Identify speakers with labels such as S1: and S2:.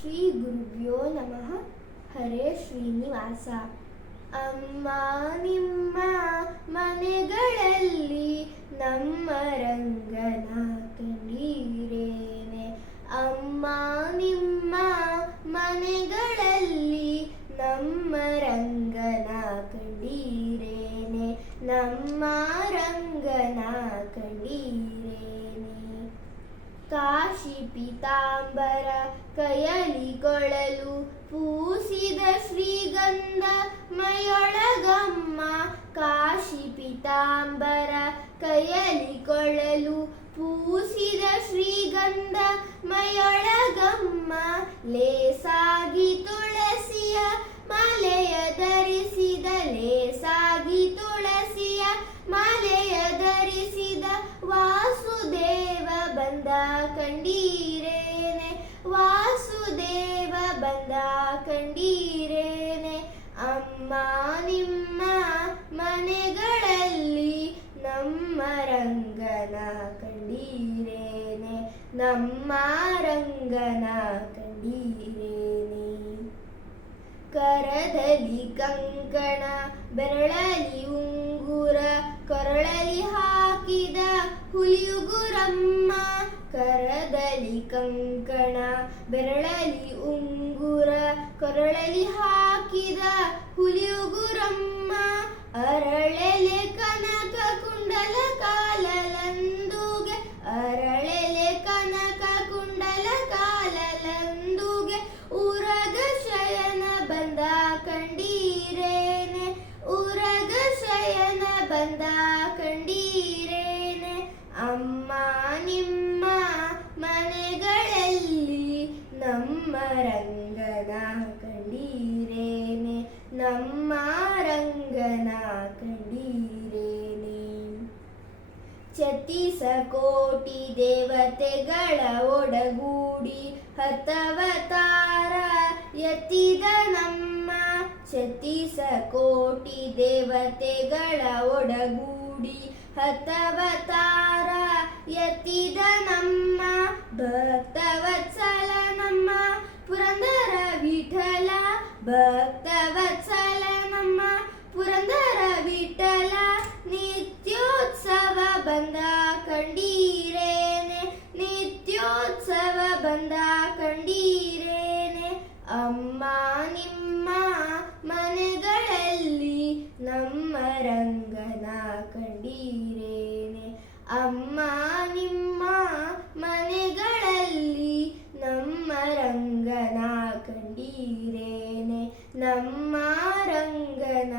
S1: ಶ್ರೀ ಗುರುಭ್ಯೋ ನಮಃ. ಹರೇ ಶ್ರೀನಿವಾಸ. ಅಮ್ಮ, ನಿಮ್ಮ ಮನೆಗಳಲ್ಲಿ ನಮ್ಮ ರಂಗನ ಕಂಡೀರೇನೆ ಅಮ್ಮ, ನಿಮ್ಮ ಮನೆಗಳಲ್ಲಿ ನಮ್ಮ ರಂಗನ ಕಂಡೀರೇನೆ ನಮ್ಮ ರಂಗನ ಕಂಡೀರೇನೆ ಕಾಶಿ ಪೀತಾಂಬರ ಕಯಲಿ ಕೊಳಲು ಪೂಸಿದ ಶ್ರೀಗಂಧ ಮಯೊಳಗಮ್ಮ ಕಾಶಿ ಪಿತಾಂಬರ ಕೈಯಲ್ಲಿ ಕೊಳ್ಳಲು ಪೂಸಿದ ಶ್ರೀಗಂಧ ಮಯೊಳಗಮ್ಮ ಲೇಸಾಗಿ ತುಳಸಿಯ ಮಲೆಯ ಧರಿಸಿದ ಲೇಸಾಗಿ ತುಳಸಿಯ ಮಲೆಯ ಧರಿಸಿದ ವಾಸುದೇವ ಬಂದ ವಾಸುದೇವ ಬಂದ ಕಂಡೀರೇನೆ. ಅಮ್ಮ ನಿಮ್ಮ ಮನೆಗಳಲ್ಲಿ ನಮ್ಮ ರಂಗನ ಕಂಡೀರೇನೆ. ನಮ್ಮ ರಂಗನ ಕಂಡೀರೇನೆ. ಕರದಲ್ಲಿ ಕಂಕಣ, ಬೆರಳಲಿ ಉಂಗುರ, ಕೊರಳಲಿ ಹಾಕಿದ ಹುಲಿಯುಗುರಮ್ಮ ಕರದಲ್ಲಿ ಕಂಕಣ, ಬೆರಳಲಿ ಉಂಗುರ, ಕೊರಳಲಿ ಹಾಕಿದ ಹುಲಿ ಉಗುರಮ್ಮ ಅರಳೆಲೆ ಕನಕ ಕುಂಡಲ ಕಾಲಲಂದುಗೆ, ಅರಳೆಲೆ ಕನಕ ಕುಂಡಲ ಕಾಲಲಂದುಗೆ, ಉರಗ ಶಯನ ಬಂದ ಕಂಡೀರೇನೆ, ಉರಗ ಶಯನ ಬಂದ ರಂಗನ ಕಂಡೀರೇನೆ ನಮ್ಮ ರಂಗನ ಕಂಡೀರೇನೆ. ಚತಿಸ ಕೋಟಿ ದೇವತೆಗಳ ಒಡಗೂಡಿ ಹತವತಾರ ಎತ್ತಿದ ನಮ್ಮ ಛತ್ತೀಸ ಕೋಟಿ ದೇವತೆಗಳ ಒಡಗೂಡಿ ಹತವತಾರ ಎತ್ತಿದ ನಮ್ಮ ಭಕ್ತವತ್ಸಲ ನಮ್ಮ ಪುರಂದರ ವಿಠಲ, ನಿತ್ಯೋತ್ಸವ ಬಂದ ಕಂಡೀರೇನೆ, ನಿತ್ಯೋತ್ಸವ ಬಂದ ಕಂಡೀರೇನೆ. ಅಮ್ಮ ನಿಮ್ಮ ಮನೆಗಳಲ್ಲಿ ನಮ್ಮ ರಂಗನ ಕಂಡೀರೇನೆ. ಅಮ್ಮ ನಿಮ್ಮ ಮನೆಗಳಲ್ಲಿ ನಮ್ಮ ರಂಗನ